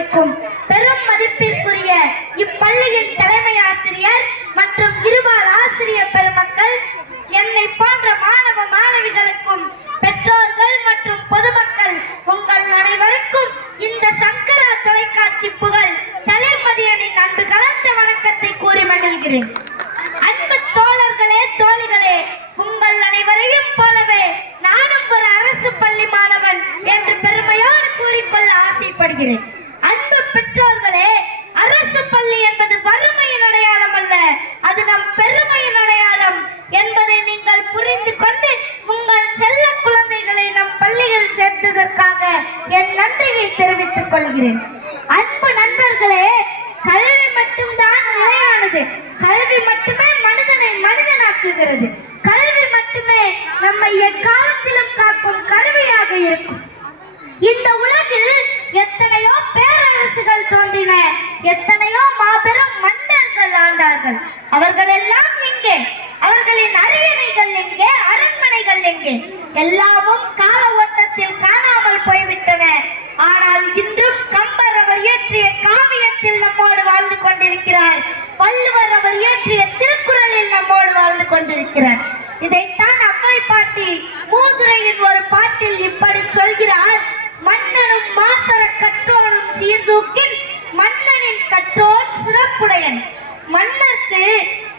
பங்களிக்கும் பெரும் மதிப்பிற்குரிய இப்பள்ளியின் தலைமை ஆசிரியர் மற்றும் இருபால் ஆசிரியர் பெருமக்கள், என்னை போன்ற மாணவ மாணவிகளுக்கும் பெற்றோர்கள் மற்றும் பொதுமக்கள் உங்கள் அனைவருக்கும் இந்த சங்கரா தொலைக்காட்சி புகழ் தளிர்மதியனின் அன்பு கலந்த வணக்கத்தை கூறி மகிழ்கிறேன். அன்பு தோழர்களே, தோழிகளே, உங்கள் அனைவரையும் போலவே நானும் ஒரு அரசு பள்ளி மாணவன் என்று பெருமையோடு கூறிக்கொள்ள ஆசைப்படுகிறேன். அன்பு பெற்றோர்களே, அரசு பள்ளி என்பது வறுமையின் அடையாளம் அல்ல, அது நம் பெருமையின் அடையாளம் என்பதை நீங்கள் புரிந்து கொண்டு உங்கள் செல்ல குழந்தைகளை நம் பள்ளியில் சேர்த்ததற்காக என் நன்றியை தெரிவித்துக் கொள்கிறேன். அன்பு நண்பர்களே, கல்வி மட்டும்தான் நிலையானது. கல்வி மட்டுமே மனிதனை மனிதனாக்குகிறது. கல்வி மட்டுமே நம்மை எக்காலத்திலும் காக்கும் கருவியாக இருக்கும். இந்த உலகில் எத்தனையோ பேரரசுகள் தோன்றின, எத்தனையோ மாபெரும் மன்னர்கள் ஆண்டார்கள். அவர்கள் எல்லாம் எங்கே? அவர்களின் அரியணைகள் எங்கே? அரண்மனைகள் எங்கே? எல்லாமும் கால ஓட்டத்தில் காணாமல் போய்விட்டன. ஆனால் இன்றும் கம்பர் அவர் இயற்றிய காவியத்தில் நம்மோடு வாழ்ந்து கொண்டிருக்கிறார். வள்ளுவர் அவர் இயற்றிய திருக்குறளில் நம்மோடு வாழ்ந்து கொண்டிருக்கிறார். இதைத்தான் அவ்வை பாட்டி மூதுரையின் ஒரு பாட்டில் இப்படி சொல்கிறார்: மன்னனும் மாசற கற்றோனும் சீர்தூக்கின் மன்னனின் கற்றோன் சிறப்புடையன். மன்னருக்கு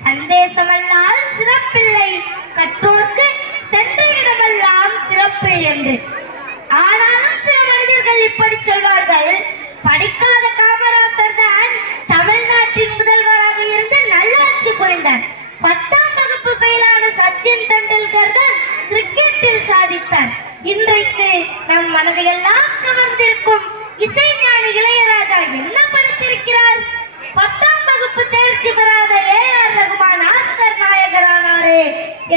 சந்தேசமல்லால் சிறப்பில்லை, கற்றோர்க்கு சென்ற இடமெல்லாம் சிறப்பு என்று. ஆனாலும் சில மனிதர்கள் இப்படி சொல்வார்கள்: படிக்காத காமராசர் தான் தமிழ்நாட்டின் முதல்வராக இருந்து நல்லாட்சி புரிந்தார். 10ஆம் வகுப்பு பயிலான சச்சின் டெண்டுல்கர் தான் கிரிக்கெட்டில் சாதித்தார். இன்றைக்கு நம் மனதையெல்லாம் கவர்ந்திருக்கும் இசைஞானி இளையராஜா என்ன படித்திருக்கிறார்? 10ஆம் வகுப்பு தேர்ச்சி பெறாத ஏஆர் ரகுமான் ஆஸ்கர் நாயகரானாரே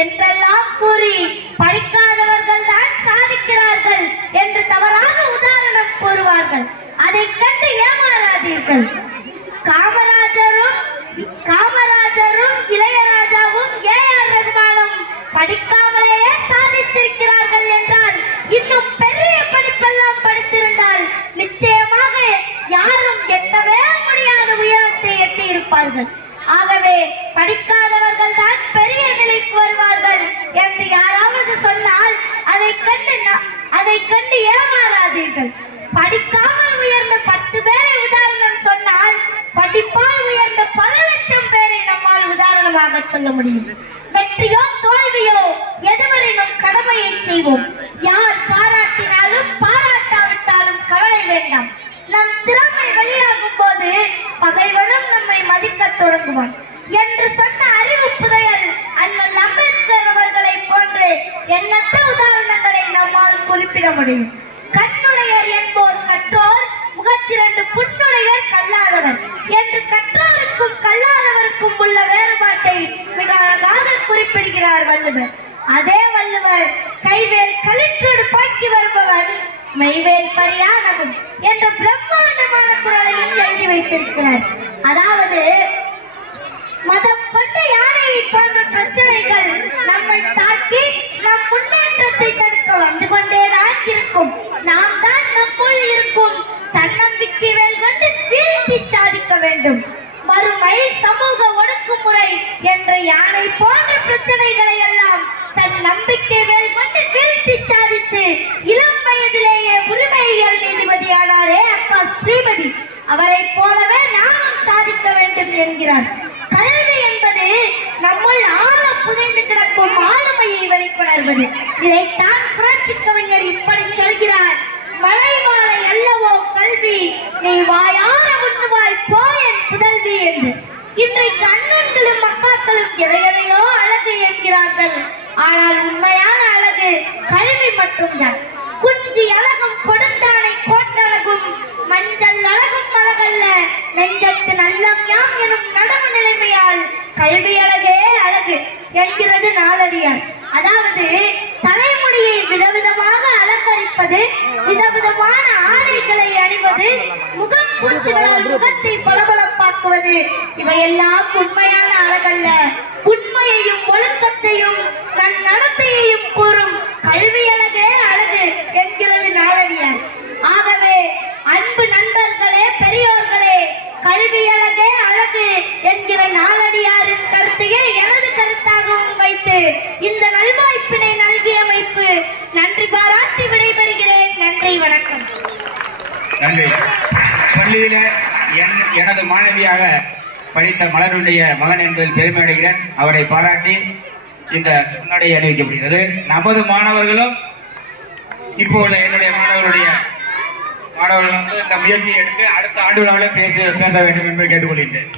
என்றெல்லாம் கூறி படிக்காதவர்கள் தான் சாதிக்கிறார்கள் என்று தவறாக உதாரணம் கூறுவார்கள். அதை கண்டு ஏமாறாதீர்கள். காமராஜரும் இளையராஜாவும் ஏஆர் ரகுமானும் படிக்காமலேயே சாதித்திருக்கிறார்கள் என்றால் இன்னும் பெரிய படிப்பெல்லாம் படித்திருந்தால் நிச்சயமாக யாரும் எட்டவே முடியாத உயரத்தை எட்டி இருப்பார்கள். ஆகவே படிக்காதவர்கள் தான் பெரிய நிலைக்கு வருவார்கள் என்று யாராவது சொன்னால் அதை கண்டு ஏமாறாதீர்கள். படிக்காமல் உயர்ந்த 10 பேரை உதாரணம் சொன்னால் படிப்பால் உயர்ந்த பல லட்சம் பேரை நம்மால் உதாரணமாக சொல்ல முடியும். வெற்றியோ தோல்வியோ எதுவரையும் கடமையை செய்வோம். யார் பாராட்டினாலும் பாராட்டாவிட்டாலும் கவலை வேண்டாம். நம் திறமை வெளியாகும் போது பகைவனும் நம்மை மதிக்க தொடங்குவான் என்று சொன்ன அறிவு புதையல் அண்ணல் அம்பேத்கர் அவர்களை போன்று எண்ணற்ற உதாரணங்களை நம்மால் குறிப்பிட முடியும். கண்ணுடையர் என்போர் கற்றோர், முகத்திரண்டு புண்ணுடையர் கல்லாதவர் என்று கற்றோருக்கும் கல்லாதவருக்கும் உள்ள வேறுபாட்டை மிக அழகாக குறிப்பிடுகிறார் வள்ளுவர். அதே வள்ளுவர் கைவேல் களிற்றோடு பாக்கி வருபவர் மெய்வேல் பரியானகும் என்ற பிரம்மாண்டமான குறளையும் எழுதி வைத்திருக்கிறார். அதாவது மதம் கொண்ட யானையை போன்ற பிரச்சனைகள் நம்மை தாக்கி நம் முன்னேற்றத்தை தடுக்க வந்து கொண்டேதான் இருக்கும். நாம் தான் நம்முள் இருக்கும் தன்னம்பிக்கை வேல் கொண்டு வீழ்த்தி சாதிக்க வேண்டும். வறுமை, சமூக ஒடுக்குமுறை என்ற யானை போன்ற பிரச்சனைகளை எல்லாம் தன் நம்பிக்கை வேல் கொண்டு வீழ்த்தி சாதித்து இளம் வயதிலேயே உரிமையியல் நீதிபதியானாரே அக்கா ஸ்ரீமதி, அவரை போலவே நாமும் சாதிக்க வேண்டும் என்கிறார். கல்வி என்பது நம்முள் ஆழ புதைந்து கிடக்கும் ஆளுமையை வெளிக்கொணர்வது. இதைத்தான் புரட்சி கவிஞர் இப்படி சொல்கிறார்: மலைவாழை அல்லவோ கல்வி, நீ வாயார உண்ணுவாய் போ என் புதல்வி என்று. இன்றைக்கு அண்ணன்களும் மக்காக்களும் எதையோ அழகு என்கிறார்கள். ஆனால் உண்மையான அழகு கல்வி மட்டும்தான். குஞ்சி அழகும் கொடுந்தானை கோட்டழகும், மஞ்சள் அழகும் அழகல்ல நெஞ்சத்து நல்லம் யாம் எனும் நடவு நிலைமையால் கல்வி அழகே அழகு என்கிறது நாளடியார். அதாவது தலைமுடியை விதவிதமாக அலங்கரிப்பது, விதவிதமான ஆடைகளை அணிவது, முகம் பூச்சுகளால் முகத்தை பளபளப்பாக்குவது இவையெல்லாம் உண்மையான அழகல்ல. உண்மையையும் ஒழுக்கத்தையும் தன் நடத்தையையும் கூறும் கல்வி அழகே அழகு என்கிறது நாளடியார். ஆகவே அன்பு நண்பர்களே, கல்வியழகே அழகு என்கிற நாலடியாரின் கருத்தையே எனது கருத்தாகவும் வைத்து இந்த நல்வாய்ப்பினை நல்கியமைப்பு நன்றி பாராட்டி விடைபெறுகிறேன். நன்றி, வணக்கம். நன்றி. பள்ளியில எனது மாணவியாக படித்த மலருடைய மகன் என்பதில் பெருமை அடைகிறேன். அவரை பாராட்டி இந்த முன்னாடி அறிவிக்கப்படுகிறது. நமது மாணவர்களும் இப்போ உள்ள என்னுடைய மாணவர்கள் வந்து இந்த முயற்சியை எடுத்து அடுத்த ஆண்டு விழாவிலே பேச வேண்டும் என்று கேட்டுக்கொள்கின்றேன்.